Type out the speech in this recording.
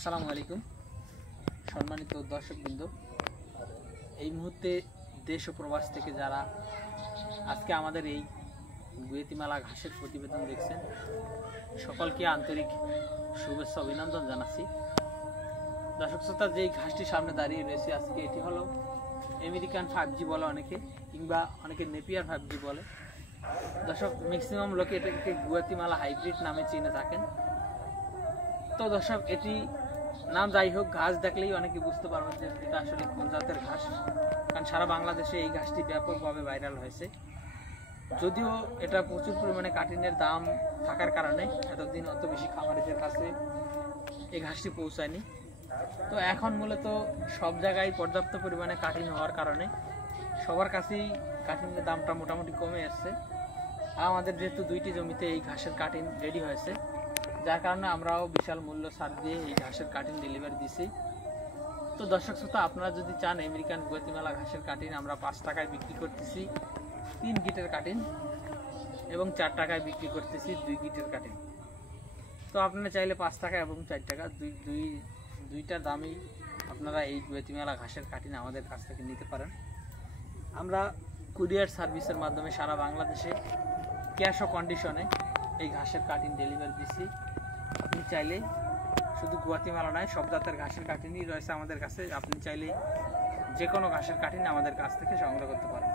আসসালামু আলাইকুম সম্মানিত দর্শকবৃন্দ, এই মুহূর্তে দেশ ও প্রবাস থেকে যারা আজকে আমাদের এই গুয়েতিমালা ঘাসের প্রতিবেদন দেখছেন, সকলকে আন্তরিক শুভেচ্ছা অভিনন্দন জানাচ্ছি। দর্শক শ্রোতা, যেই ঘাসটির সামনে দাঁড়িয়ে রয়েছে আজকে, এটি হলো আমেরিকান 5G বলে অনেকে, কিংবা অনেকে নেপিয়ার 5G বলে। দর্শক, ম্যাক্সিমাম লোকে এটাকে গুয়েতিমালা হাইব্রিড নামে চিনে থাকেন। তো দর্শক, এটি নাম যাই হোক, ঘাস দেখলেই অনেকে বুঝতে পারবেন যে এটা আসলে কোন জাতের ঘাস, কারণ সারা বাংলাদেশে এই ঘাসটি ব্যাপকভাবে ভাইরাল হয়েছে। যদিও এটা প্রচুর পরিমাণে কাটিনের দাম থাকার কারণে এতদিন অত বেশি খামারিদের কাছে এই ঘাসটি পৌঁছায়নি। তো এখন মূলত সব জায়গায় পর্যাপ্ত পরিমাণে কাটিন হওয়ার কারণে সবার কাছেই কাটিনের দামটা মোটামুটি কমে আসছে। আমাদের যেহেতু 2টি জমিতে এই ঘাসের কাটিন রেডি হয়েছে, যার কারণে আমরাও বিশাল মূল্য ছাড় দিয়ে এই ঘাসের কাটিন ডেলিভারি দিছি। তো দর্শক শ্রোতা, আপনারা যদি চান আমেরিকান গুয়েতিমালা ঘাসের কাটিন আমরা 5 টাকায় বিক্রি করতেছি 3 গিটের কাটিন, এবং 4 টাকায় বিক্রি করতেছি 2 গিটের কাটিন। তো আপনারা চাইলে 5 টাকা এবং 4 টাকা দুইটার দামেই আপনারা এই গুয়েতিমালা ঘাসের কাটিন আমাদের কাছ থেকে নিতে পারেন। আমরা কুরিয়ার সার্ভিসের মাধ্যমে সারা বাংলাদেশে ক্যাশ ও কন্ডিশনে এই ঘাসের কাটিন ডেলিভারি দিচ্ছি। আপনি চাইলে শুধু গুয়েতিমালা নয়, সব জাতের ঘাসের কাটিনই রয়েছে আমাদের কাছে। আপনি চাইলে যে কোনো ঘাসের কাটিন আমাদের কাছ থেকে সংগ্রহ করতে পারেন।